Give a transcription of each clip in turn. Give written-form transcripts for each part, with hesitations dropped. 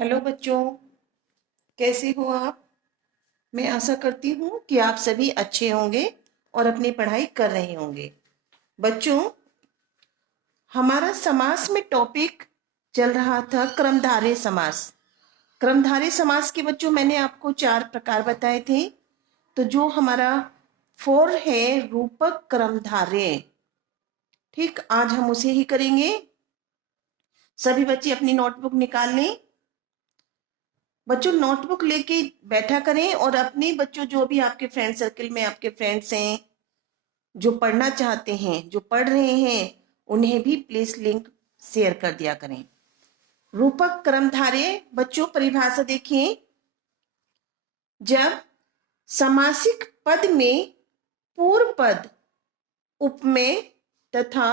Hello बच्चों, कैसे हो आप। मैं आशा करती हूँ कि आप सभी अच्छे होंगे और अपनी पढ़ाई कर रहे होंगे। बच्चों, हमारा समास में टॉपिक चल रहा था क्रमधारय समास। क्रमधारय समास के बच्चों मैंने आपको 4 प्रकार बताए थे। तो जो हमारा 4 है रूपक क्रमधारय, ठीक, आज हम उसे ही करेंगे। सभी बच्चे अपनी नोटबुक निकाल लें। बच्चों नोटबुक लेके बैठा करें और अपने बच्चों जो भी आपके फ्रेंड सर्कल में आपके फ्रेंड्स हैं जो पढ़ना चाहते हैं, जो पढ़ रहे हैं, उन्हें भी प्लीज लिंक शेयर कर दिया करें। रूपक क्रमधारय बच्चों परिभाषा देखिए। जब समासिक पद में पूर्व पद उपमेय तथा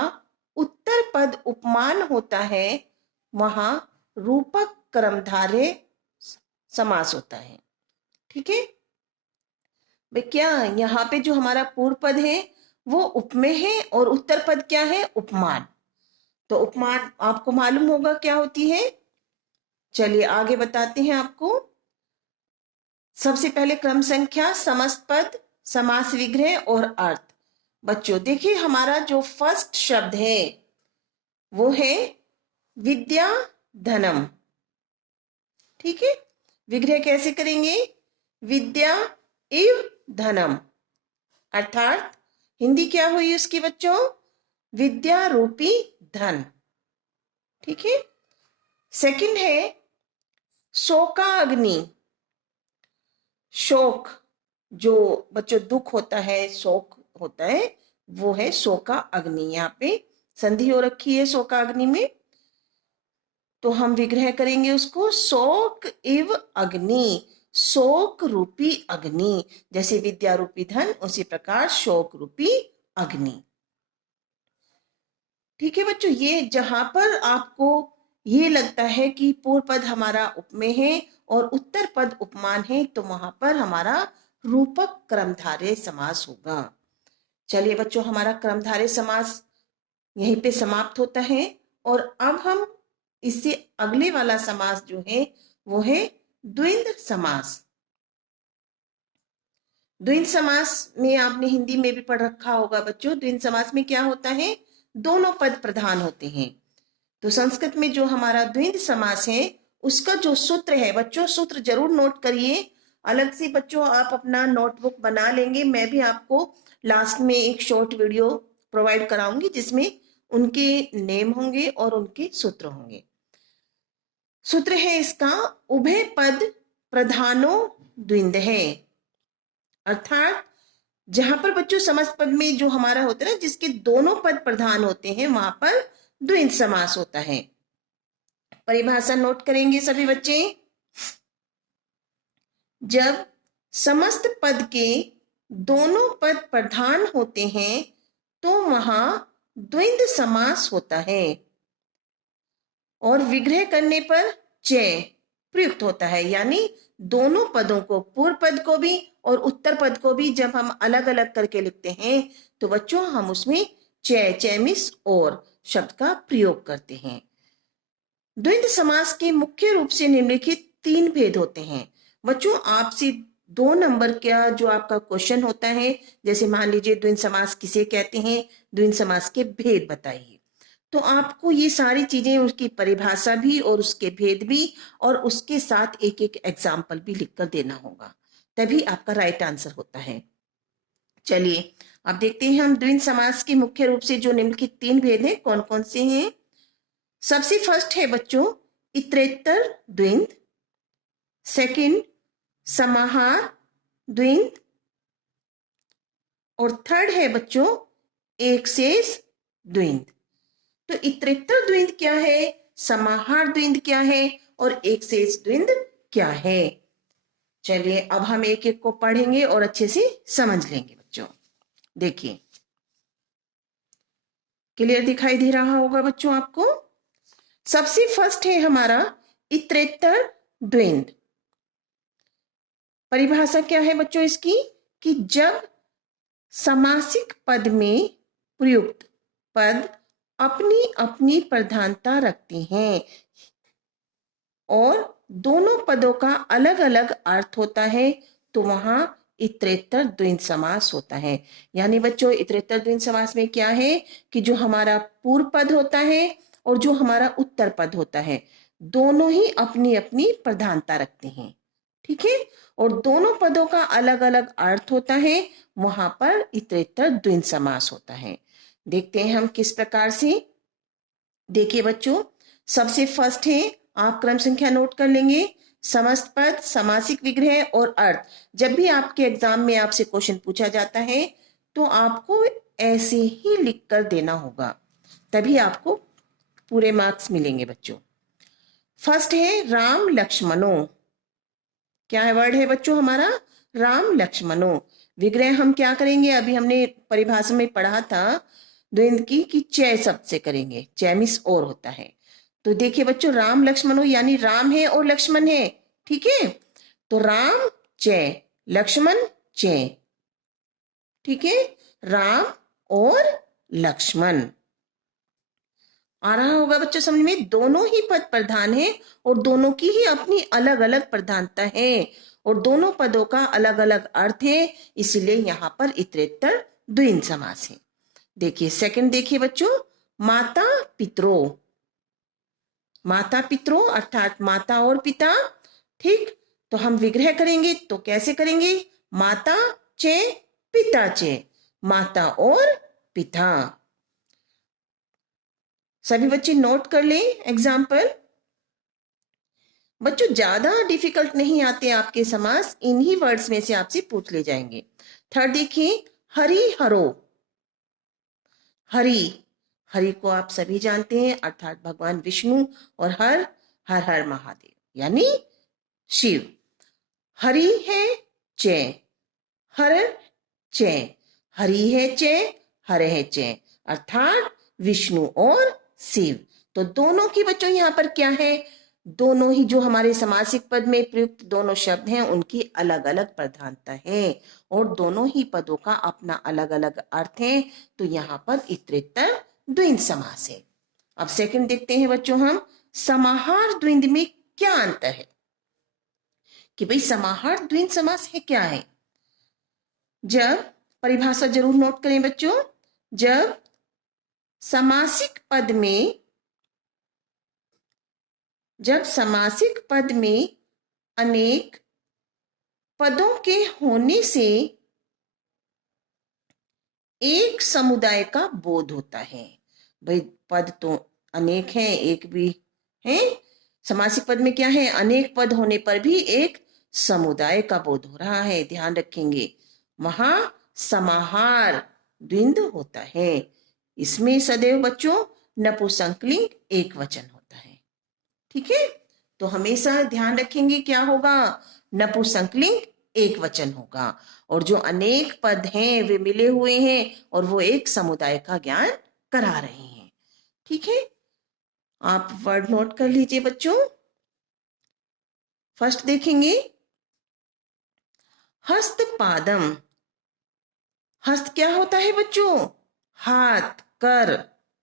उत्तर पद उपमान होता है वहां रूपक क्रमधारय समास होता है। ठीक है क्या यहाँ पे जो हमारा पूर्व पद है वो उपमेय है और उत्तर पद क्या है, उपमान। तो उपमान आपको मालूम होगा क्या होती है। चलिए आगे बताते हैं आपको। सबसे पहले क्रम संख्या, समस्त पद, समास विग्रह और अर्थ। बच्चों देखिए हमारा जो फर्स्ट शब्द है वो है विद्या धनम। ठीक है, विग्रह कैसे करेंगे, विद्या इव धनम, अर्थात हिंदी क्या हुई उसकी बच्चों, विद्या रूपी धन। ठीक है, सेकंड है शोका अग्नि। शोक जो बच्चों दुख होता है, शोक होता है, वो है शोका अग्नि। यहाँ पे संधि हो रखी है शोका अग्नि में, तो हम विग्रह करेंगे उसको शोक इव अग्नि, शोक रूपी अग्नि। जैसे विद्या रूपी धन उसी प्रकार शोक रूपी अग्नि। ठीक है बच्चों, ये जहां पर आपको ये लगता है कि पूर्व पद हमारा उपमेय है और उत्तर पद उपमान है तो वहां पर हमारा रूपक क्रमधारय समास होगा। चलिए बच्चों, हमारा क्रमधारय समास यहीं पे समाप्त होता है और अब हम इससे अगले वाला समास जो है वो है द्वंद्व समास। द्वंद्व समास में आपने हिंदी में भी पढ़ रखा होगा बच्चों। द्वंद्व समास में क्या होता है, दोनों पद प्रधान होते हैं। तो संस्कृत में जो हमारा द्वंद्व समास है उसका जो सूत्र है बच्चों, सूत्र जरूर नोट करिए। अलग से बच्चों आप अपना नोटबुक बना लेंगे, मैं भी आपको लास्ट में एक शॉर्ट वीडियो प्रोवाइड कराऊंगी जिसमें उनके नेम होंगे और उनके सूत्र होंगे। सूत्र है इसका, उभय पद प्रधानो द्वंद्व है। अर्थात जहां पर बच्चों समस्त पद में जो हमारा होता है ना, जिसके दोनों पद प्रधान होते हैं वहां पर द्वंद्व समास होता है। परिभाषा नोट करेंगे सभी बच्चे। जब समस्त पद के दोनों पद प्रधान होते हैं तो वहां द्वंद्व समास होता है और विग्रह करने पर चय प्रयुक्त होता है। यानी दोनों पदों को, पूर्व पद को भी और उत्तर पद को भी जब हम अलग अलग करके लिखते हैं तो बच्चों हम उसमें चय, चैमिस और शब्द का प्रयोग करते हैं। द्वंद्व समास के मुख्य रूप से निम्नलिखित 3 भेद होते हैं। बच्चों आपसे 2 नंबर का जो आपका क्वेश्चन होता है, जैसे मान लीजिए द्वंद्व समास किसे कहते हैं, द्वंद्व समास के भेद बताइए। तो आपको ये सारी चीजें, उसकी परिभाषा भी और उसके भेद भी और उसके साथ एक एक एग्जाम्पल भी लिखकर देना होगा, तभी आपका राइट आंसर होता है। चलिए अब देखते हैं हम द्वंद्व समास के मुख्य रूप से जो निम्नलिखित 3 भेद हैं कौन कौन से हैं। सबसे फर्स्ट है बच्चों इतरेत्तर द्वंद्व, सेकंड समाहार द्वंद्व और थर्ड है बच्चों एक शेष द्वंद्व। तो इतरेत्तर द्वंद्व क्या है, समाहार द्वंद्व क्या है और एक शेष द्वंद्व क्या है। चलिए अब हम एक एक को पढ़ेंगे और अच्छे से समझ लेंगे बच्चों। देखिए क्लियर दिखाई दे रहा होगा बच्चों आपको। सबसे फर्स्ट है हमारा इतरेत्तर द्वंद्व। परिभाषा क्या है बच्चों इसकी, कि जब समासिक पद में प्रयुक्त पद अपनी अपनी प्रधानता रखते हैं और दोनों पदों का अलग अलग अर्थ होता है तो वहां इतरेत्तर द्वंद्व समास होता है। यानी बच्चों इतरेत्तर द्वंद्व समास में क्या है कि जो हमारा पूर्व पद होता है और जो हमारा उत्तर पद होता है दोनों ही अपनी अपनी प्रधानता रखते हैं। ठीक है, और दोनों पदों का अलग अलग अर्थ होता है, वहां पर इतरेत्तर द्वंद्व समास होता है। देखते हैं हम किस प्रकार से। देखिए बच्चों, सबसे फर्स्ट है, आप क्रम संख्या नोट कर लेंगे, समस्त पद, समासिक विग्रह और अर्थ। जब भी आपके एग्जाम में आपसे क्वेश्चन पूछा जाता है तो आपको ऐसे ही लिख कर देना होगा, तभी आपको पूरे मार्क्स मिलेंगे बच्चों। फर्स्ट है राम लक्ष्मणों। क्या है वर्ड है बच्चों हमारा? राम लक्ष्मणों। विग्रह हम क्या करेंगे? अभी हमने परिभाषा में पढ़ा था द्वंद्व की कि चय शब्द से करेंगे, चय मिस और होता है। तो देखिए बच्चों, राम लक्ष्मणों यानी राम है और लक्ष्मण है। ठीक है, तो राम चय, लक्ष्मण चय। ठीक है, राम और लक्ष्मण। आ रहा होगा बच्चों समझ में? दोनों ही पद प्रधान है और दोनों की ही अपनी अलग अलग प्रधानता है और दोनों पदों का अलग अलग अर्थ है, इसलिए यहाँ पर इतरेत्तर द्वंद्व समास है। देखिए सेकंड, देखिए बच्चों, माता पितरों। माता पितरों अर्थात माता और पिता। ठीक, तो हम विग्रह करेंगे तो कैसे करेंगे? माता चे पिता चे, माता और पिता। सभी बच्चे नोट कर लें एग्जाम्पल। बच्चों ज्यादा डिफिकल्ट नहीं आते आपके समास, इन्हीं वर्ड्स में से आपसे पूछ ले जाएंगे। थर्ड देखिए, हरि हरो। हरि, हरि को आप सभी जानते हैं अर्थात भगवान विष्णु, और हर हर हर महादेव यानी शिव। हरि है चे, हर चे, हरि है चे, हर है चे, अर्थात विष्णु और शिव। तो दोनों की बच्चों यहाँ पर क्या है? दोनों ही जो हमारे समासिक पद में प्रयुक्त दोनों शब्द हैं उनकी अलग अलग प्रधानता है और दोनों ही पदों का अपना अलग अलग अर्थ है, तो यहाँ पर इतरेत्तर द्वंद्व समास है। अब सेकंड देखते हैं बच्चों हम, समाहार द्वंद्व में क्या अंतर है? कि भाई समाहार द्वंद्व समास है क्या है? जब, परिभाषा जरूर नोट करें बच्चों, जब समासिक पद में, जब समासिक पद में अनेक पदों के होने से एक समुदाय का बोध होता है। भाई पद तो अनेक हैं, एक भी है, समासिक पद में क्या है? अनेक पद होने पर भी एक समुदाय का बोध हो रहा है, ध्यान रखेंगे। वहां समाहार द्वंद्व होता है, इसमें सदैव बच्चों नपुंसकलिंग एक वचन होता है। ठीक है, तो हमेशा ध्यान रखेंगे क्या होगा? नपुंसकलिंग एक वचन होगा और जो अनेक पद हैं वे मिले हुए हैं और वो एक समुदाय का ज्ञान करा रहे हैं। ठीक है, आप वर्ड नोट कर लीजिए बच्चों। फर्स्ट देखेंगे हस्तपादम। हस्त क्या होता है बच्चों? हाथ, कर,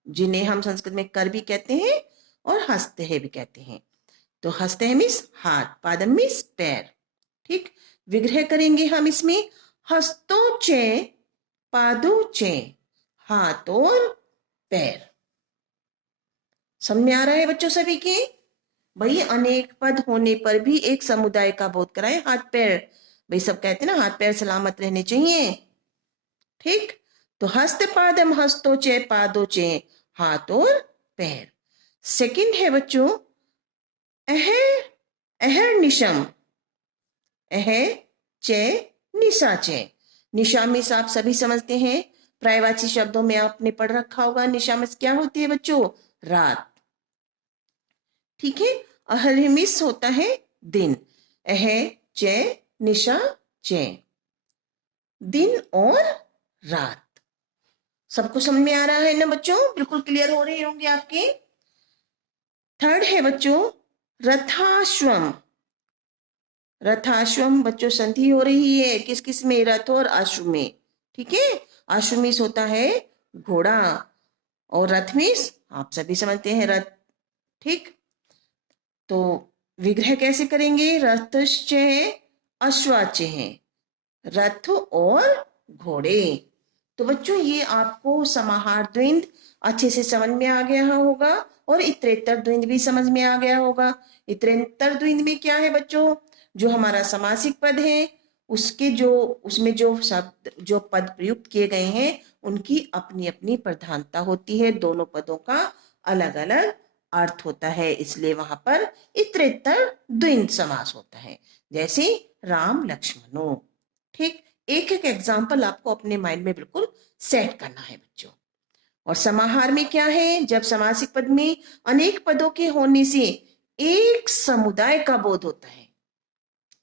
जिन्हें हम संस्कृत में कर भी कहते हैं और हस्त है भी कहते हैं। तो हस्त है मीन्स हाथ, पादम मीन्स पैर। ठीक, विग्रह करेंगे हम इसमें, हस्तों चे पादों चे, हाथ और पैर। समझ में आ रहा है बच्चों सभी के? भाई अनेक पद होने पर भी एक समुदाय का बोध कराए, हाथ पैर। भाई सब कहते हैं ना हाथ पैर सलामत रहने चाहिए। ठीक, तो हस्त पादम, हस्तों चे पादों चे, हाथ और पैर। सेकंड है बच्चों अहर, अहर निशम। अह चे निशा चे। निशा मिस आप सभी समझते हैं, पर्यायवाची शब्दों में आपने पढ़ रखा होगा। निशा मिस क्या होती है बच्चों? रात। ठीक है, अहरमिस होता है दिन। अह चे निशा चे, दिन और रात। सबको समझ में आ रहा है ना बच्चों? बिल्कुल क्लियर हो रहे होंगे आपके। थर्ड है बच्चों रथाश्वम। रथाश्वम बच्चों संधि हो रही है किस किस में? रथ और अश्व में। ठीक है, अश्वमीस होता है घोड़ा और रथमीस आप सभी समझते हैं रथ। ठीक, तो विग्रह कैसे करेंगे? रथश्च अश्वाच हैं, रथ और घोड़े। तो बच्चों ये आपको समाहार द्वंद्व अच्छे से समझ में आ गया होगा और इतरेतर द्वंद्व भी समझ में आ गया होगा। इतरेतर द्वंद्व में क्या है बच्चों? जो हमारा समासिक पद है उसके जो उसमें जो शब्द जो पद प्रयुक्त किए गए हैं उनकी अपनी अपनी प्रधानता होती है, दोनों पदों का अलग अलग अर्थ होता है, इसलिए वहां पर इतरेतर द्वंद्व समास होता है, जैसे राम लक्ष्मणों। ठीक, एक एक एग्जाम्पल आपको अपने माइंड में बिल्कुल सेट करना है बच्चों। और समाहार में क्या है? जब समासिक पद में अनेक पदों के होने से एक समुदाय का बोध होता है,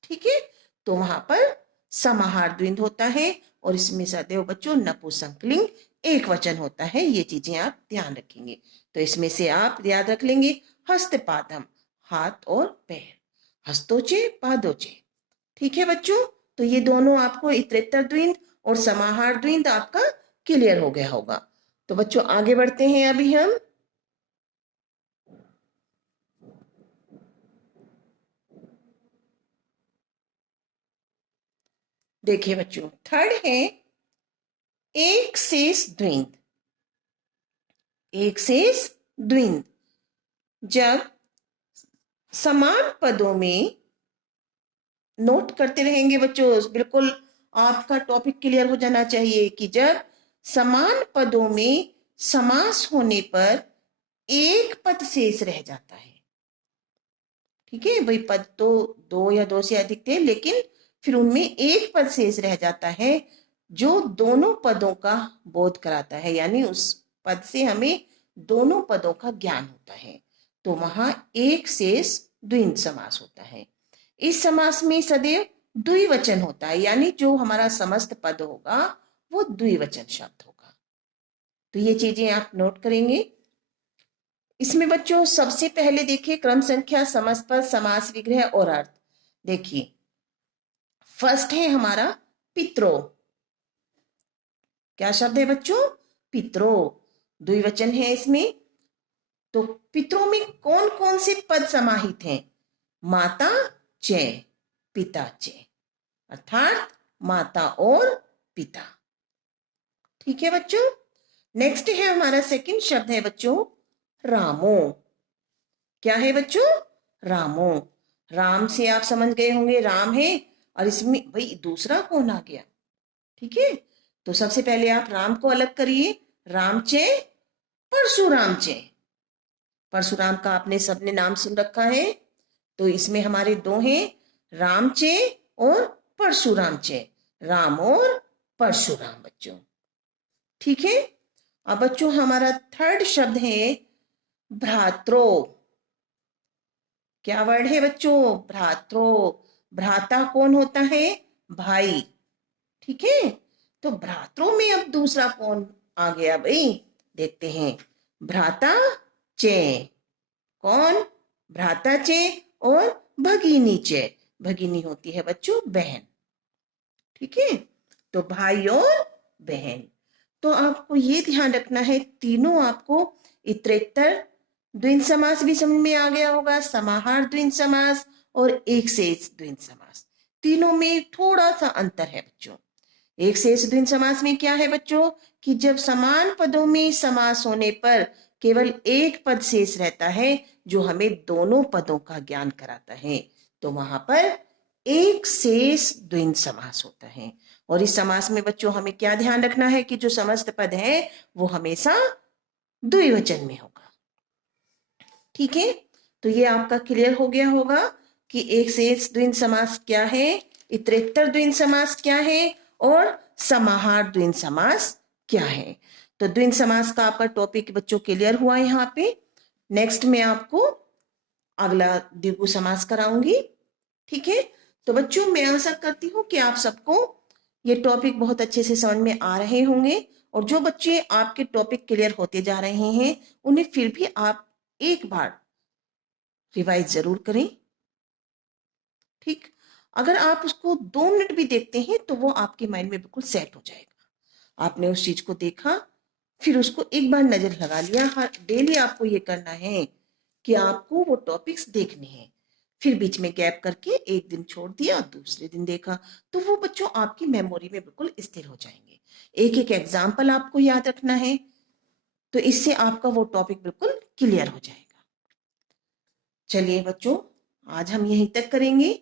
ठीक है, तो वहां पर समाहार द्वंद्व होता है और इसमें सदैव बच्चों नपुंसकलिंग एक वचन होता है। ये चीजें आप ध्यान रखेंगे। तो इसमें से आप याद रख लेंगे हस्तपादम, हाथ और पैर, हस्तोचे पादोचे। ठीक है बच्चों, तो ये दोनों आपको इतरेतर द्वंद्व और समाहार द्वंद्व आपका क्लियर हो गया होगा। तो बच्चों आगे बढ़ते हैं अभी हम। देखिए बच्चों, थर्ड है एक शेष द्वंद्व। एक शेष द्वंद्व जब समान पदों में, नोट करते रहेंगे बच्चों, बिल्कुल आपका टॉपिक क्लियर हो जाना चाहिए कि जब समान पदों में समास होने पर एक पद शेष रह जाता है। ठीक है, वही पद तो दो या दो से अधिक थे, लेकिन फिर उनमें एक पद शेष रह जाता है जो दोनों पदों का बोध कराता है, यानी उस पद से हमें दोनों पदों का ज्ञान होता है, तो वहां एक शेष द्वंद्व समास होता है। इस समास में सदैव द्विवचन होता है, यानी जो हमारा समस्त पद होगा वो द्विवचन शब्द होगा। तो ये चीजें आप नोट करेंगे। इसमें बच्चों सबसे पहले देखिए क्रम संख्या, समस्त पद, समास विग्रह और अर्थ। देखिए फर्स्ट है हमारा पित्रो। क्या शब्द है बच्चों? पित्रो, द्विवचन है इसमें। तो पितरों में कौन कौन से पद समाहित हैं? माता च, पिता च, अर्थात माता और पिता। ठीक है बच्चों। नेक्स्ट है हमारा सेकंड शब्द है बच्चों रामो। क्या है बच्चों? रामो। राम से आप समझ गए होंगे राम है, और इसमें भाई दूसरा कौन आ गया? ठीक है, तो सबसे पहले आप राम को अलग करिए। राम चे, परशुराम चे। परशुराम का आपने सबने नाम सुन रखा है, तो इसमें हमारे दो हैं, राम चे और परशुराम चे, राम और परशुराम बच्चों। ठीक है, अब बच्चों हमारा थर्ड शब्द है भ्रात्रो। क्या वर्ड है बच्चों? भ्रात्रो। भ्राता कौन होता है? भाई। ठीक है, तो भ्रात्रों में अब दूसरा कौन आ गया भाई? देखते हैं। भ्राता चे, कौन? भ्राता चे और भगिनी चे। भगिनी होती है बच्चों बहन। ठीक है, तो भाई और बहन। तो आपको ये ध्यान रखना है, तीनों आपको इतरेतर द्वंद्व समास भी समझ में आ गया होगा, समाहार द्वंद्व समास और एक शेष द्वंद्व समास, तीनों में थोड़ा सा अंतर है बच्चों। एक शेष द्वंद्व समास में क्या है बच्चों कि जब समान पदों में समास होने पर केवल एक पद शेष रहता है जो हमें दोनों पदों का ज्ञान कराता है, तो वहां पर एक शेष द्वंद्व समास होता है। और इस समास में बच्चों हमें क्या ध्यान रखना है कि जो समस्त पद है वो हमेशा द्विवचन में होगा। ठीक है, तो ये आपका क्लियर हो गया होगा कि एक शेष द्वंद्व समास क्या है, इतरेतर द्वंद्व समास क्या है और समाहार द्वंद्व समास क्या है। तो द्वंद्व समास का आपका टॉपिक बच्चों क्लियर हुआ यहाँ पे। नेक्स्ट में आपको अगला द्विगु समास कराऊंगी। ठीक है, तो बच्चों मैं आशा करती हूँ कि आप सबको ये टॉपिक बहुत अच्छे से समझ में आ रहे होंगे, और जो बच्चे आपके टॉपिक क्लियर होते जा रहे हैं उन्हें फिर भी आप एक बार रिवाइज जरूर करें। ठीक, अगर आप उसको 2 मिनट भी देखते हैं तो वो आपके माइंड में बिल्कुल सेट हो जाएगा। आपने उस चीज को देखा, फिर उसको एक बार नजर लगा लिया। हर डेली आपको ये करना है कि आपको वो टॉपिक्स देखने हैं, फिर बीच में गैप करके एक दिन छोड़ दिया, दूसरे दिन देखा, तो वो बच्चों आपकी मेमोरी में बिल्कुल स्थिर हो जाएंगे। एक एक एग्जाम्पल आपको याद रखना है, तो इससे आपका वो टॉपिक बिल्कुल क्लियर हो जाएगा। चलिए बच्चों, आज हम यहीं तक करेंगे।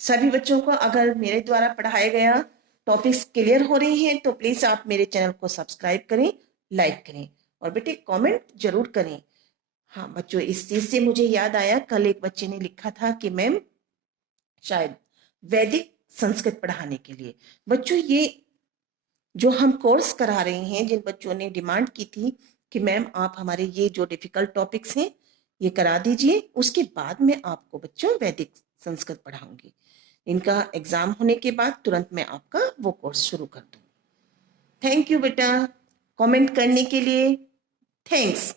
सभी बच्चों को अगर मेरे द्वारा पढ़ाया गया टॉपिक्स क्लियर हो रहे हैं तो प्लीज आप मेरे चैनल को सब्सक्राइब करें, लाइक करें और बेटे कमेंट जरूर करें। हाँ बच्चों, इस चीज से मुझे याद आया, कल एक बच्चे ने लिखा था कि मैम शायद वैदिक संस्कृत पढ़ाने के लिए। बच्चों ये जो हम कोर्स करा रहे हैं, जिन बच्चों ने डिमांड की थी कि मैम आप हमारे ये जो डिफिकल्ट टॉपिक्स हैं ये करा दीजिए, उसके बाद मैं आपको बच्चों वैदिक संस्कृत पढ़ाऊंगी। इनका एग्जाम होने के बाद तुरंत मैं आपका वो कोर्स शुरू कर दूँ। थैंक यू बेटा कमेंट करने के लिए। थैंक्स।